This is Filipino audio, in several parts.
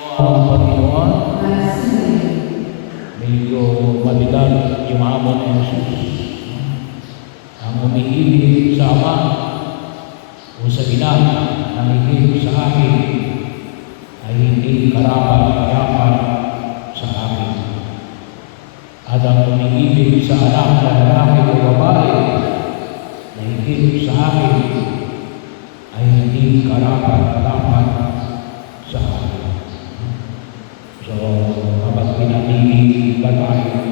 Ang Panginoon, medyo mabigat yung hamon ni Jesus. Ang umiibig sa Ama o sa Ina na higit sa akin ay hindi karapat-dapat sa akin. At ang umiibig sa anak na lalaki o babae na higit sa akin ay hindi karapat-dapat sa akin. So, kapag pinatibig ba tayo,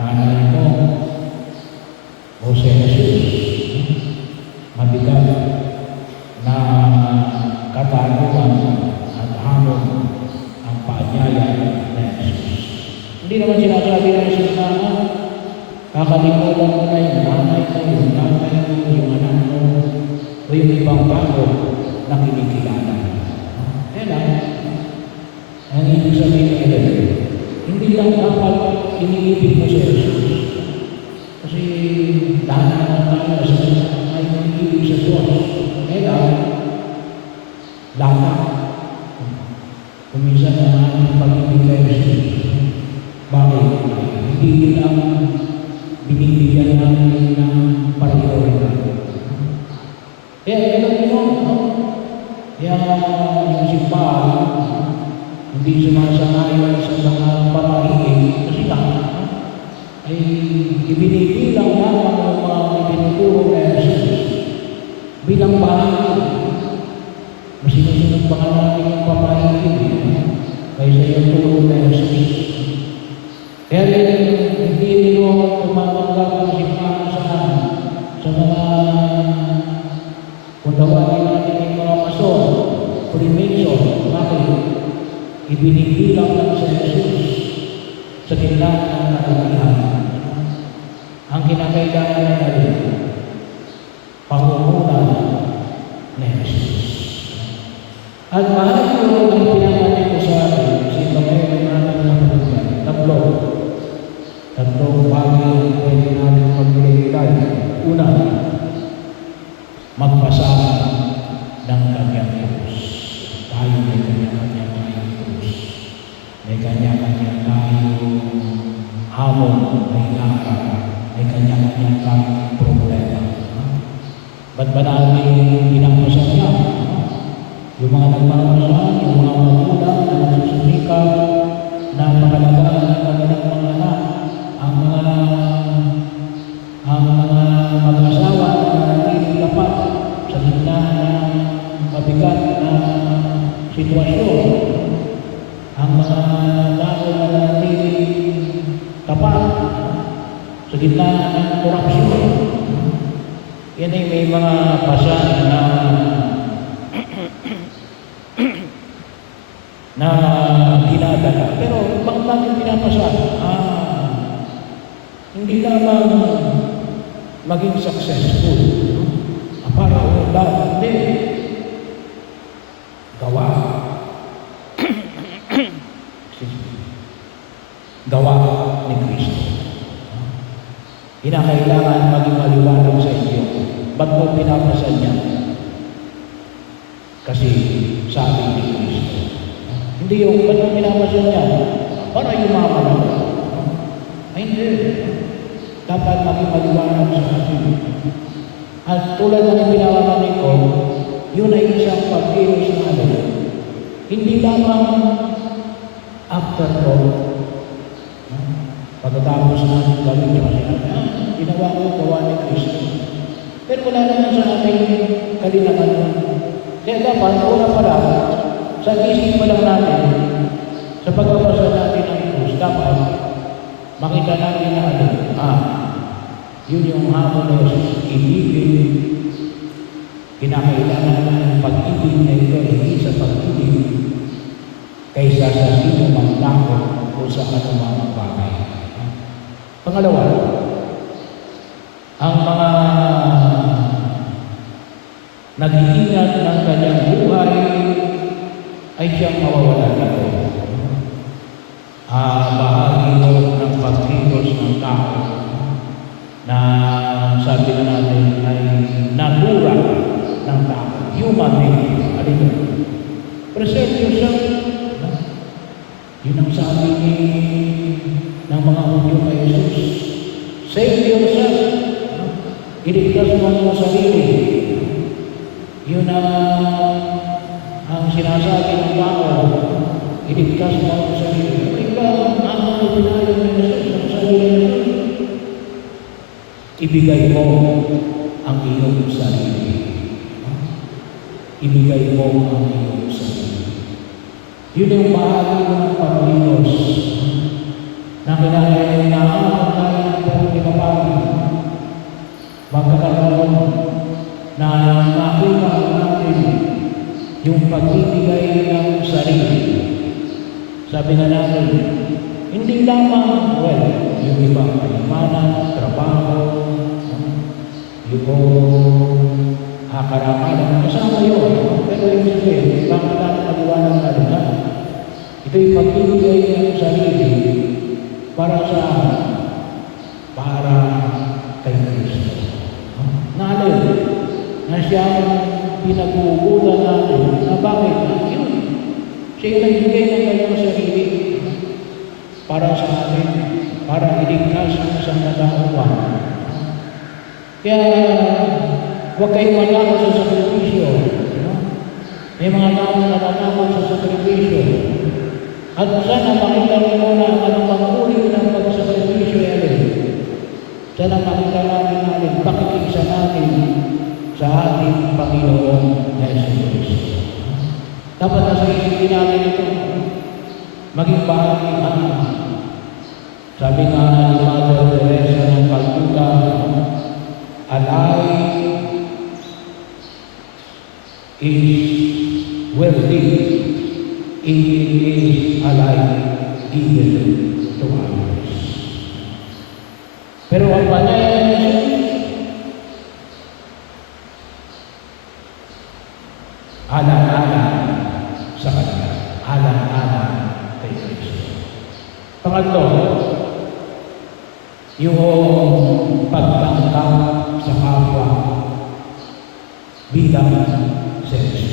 nanay mo, o si Jesus, mabigat na katanungan at hamon ang paanyaya ni Jesus. Hindi naman sinasabi ng Jesus na kakalimutan mo na yung nanay mo, yung tatay mo, yung anak mo, o yung ibang tao na kinikilala. Kaya lang, ang ibig sabihin nila, hindi lang dapat iniibig mo si Jesus. Kasi dahil naman tayo sa ay iniibig sa Diyos. Kaya, lahat. Kuminsan na natin pag-ibig kay Jesus. Bakit? Hindi lang binibigyan natin ng parang-parang. Kaya, alam mo, kaya yung simbahan, hindi sumasanayan sa mga pamahiin kasi ay ibinibilang lamang ang mga ibinuturo na Jesus bilang bahagi. Masinusunod pa nga natin yung pamahiin kaysa yung turo na Jesus. Kaya hindi nyo tumatanggap ang simbahan sa mga kundawin natin yung mga mason, Freemason, bakit? Ibinibilang lang sa Jesus sa gitna ng karamihan. Ang kinakailangan na rin, pangunguna ni Jesus. At mahal ko ang pinanganin ko sa atin, kasi kami may natin na pagkakas. Tatlong bagay ang pwede natin magbigay. Una, magpasama ng kanyang Diyos. Tayo may kanya-kanya may kanya-kanya tayong hamon, may nakaka, may kanya-kanya tayong problema. Ba't ba namin pinapasan niya? Yung mga nagmamasahan, yung mga magulang na nagsusumikap, na makalagaan ng kanilang mga anak, ang mga mag-asawa na nanatiling tapat sa gitna ng mabigat na sitwasyon, ang mga tao na nanatiling tapat sa gitna ng korupsyon. Yan ay may mga pasan na ginadala. Pero bakit natin pinapasan? Hindi lamang maging successful. Para ulan, hindi. Gawa. Gawa ni Kristo. Kinakailangan maging maliwanag sa inyo. Ba't mo pinapasan niya? Kasi sabi ni Kristo. Hindi yung ba't mo pinapasan niya? Para yumaman ako. Ay hindi. Dapat maging maliwanag sa atin. At tulad ng pinawamanin ko, yun ay isang pagkilos na ano. Hindi lamang after all, pagkatapos natin gawin yung ginawa ko, gawa ni Kristo. Pero wala naman sa ating kalinaman. Kaya dapat, una pa lang, sa isip pa lang natin, sa pagpapasa natin ng Diyos, dapat makita natin na yun yung hamon na Jesus, ibigin, kinakailangan ng pag-ibig na ito, hindi sa pag-ibig, kaysa sa sino mang tao o sa anumang bagay. Pangalawa, ang mga nag-iingat ng kanyang buhay ay siyang mawawalan nito. Bahagi ng pagkilos ng tao na sabi na natin ay natura ng tao, human being. Preserve yourself. Yun ang sabi ng mga Hudyo kay Jesus. Save yourself. Iligtas mo ang sarili. Yun ang sinasabi ng tao. Iligtas mo ang sarili. Ikaw, ang pinayag ng Jesus ang sarili ng Jesus. Ibigay mo ang iyong sarili. Ibigay mo ang iyong sarili. Yun ang bahagi ng Panginoon na kinakailangan tayo ng pinapagod. Magkakaroon na makita natin yung pagbibigay ng sarili. Sabi nga natin, hindi lamang, yung ibang kayamanan, trabaho, yung karamalan, kasama yun. Pero yung sabihin, bakit natin maliwanag natin na? Ito'y pagbibigay ng sarili para kay Kristo. Naalala na siya pinag-uugulan natin na bakit yun? Siya nagbigay ng kanyang sarili para sa atin, para iligtas ang isang natauhan. Kaya huwag kayong matakot sa sakripisyo. May mga tao na natatakot sa sakripisyo. At sana makita mo na anong pag-uli ng pagsakripisyo ay alin. Sana makita natin pakikisa natin sa ating Panginoon na Jesus. Dapat nasa isipin natin ito. Maging bahagi ang sabi nga ni Mother Teresa ng Calcutta, alive is worthy if it is alive given to others. Pero ang panayang ng Jesus, alang-alang sa Kanya, alang-alang kay Kristo. Pangatlo, yung pagtanggap sa kapwa bilang Jesus.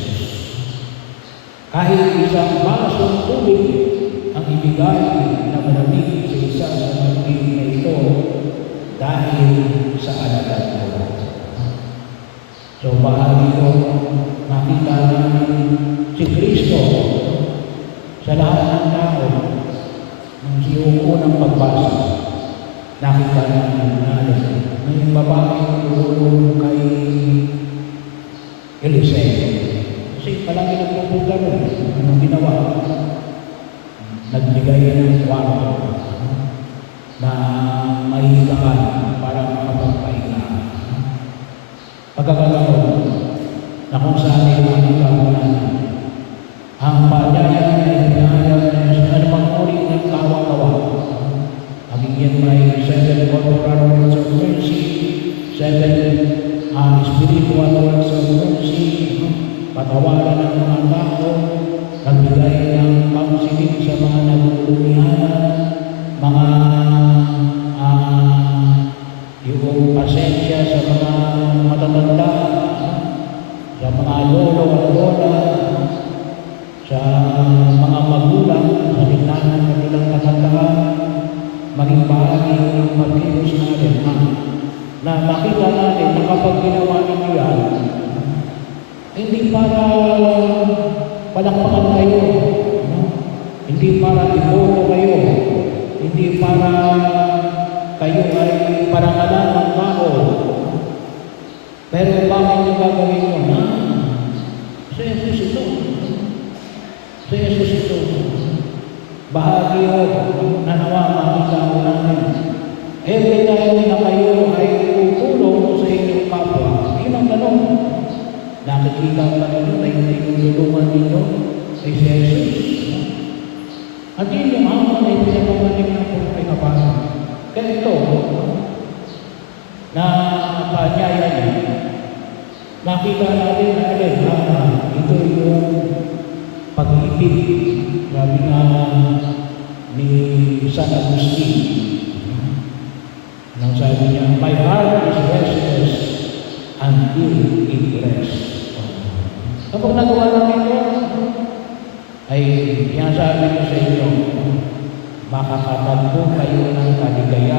Kahit isang basong tubig ang ibigay na malamig sa isa sa malamig na ito dahil sa alagad ko. So bahagi ko, makita namin si Kristo sa lahat ng tao ng siyong unang pagbasa. Nakita namin may babaeng tulong kay Eliseo. Kasi palagi nagpupunta rin. Anong ginawa? Nagbigay ng kwarto na mahigaan para makapagpahinga. Pagkakataon na kung saan ay makita mo na ang paanyaya na inayag na sa anumang uri ng kawa-kawa. Maging yan may 7 corporal words of mercy, 7 spiritual words of mercy, patawaran ng mga tao, nagbigay ng counseling sa mga nagulumihan, mga yung pasensya sa mga matatanda, sa mga lolo at lola, sa mga magulang, sa gitna ng kanilang katandaan, maging bahagi ng pagkilos natin na makita natin na kapag ginawa ninyo yan, hindi para palakpakan kayo, hindi para iboto kayo, hindi para kayo ay parangalan ng tao. Pero bakit yung gagawin nyo? Si Jesus ito. Si Jesus ito. Bahagi o nanawa makita mo namin. Every time na kayo ay tutulong sa inyong kapwa, yun ang tanong. Nakikita ba ninyo na hindi tutulungan ninyo ay si Jesus? At yun yung hamon ay pinapamanig ng pagkay kapatid. Kaya ito, na paanyaya niya, nakita natin na alin, ito yung pag-ibig. Sabi nga ni San Agustin, nang sabi niya, my heart is restless until it rests. Kapag nagawa namin ito, ay Sinasabi ko sa inyo, makakatagpo kayo ng kaligayahan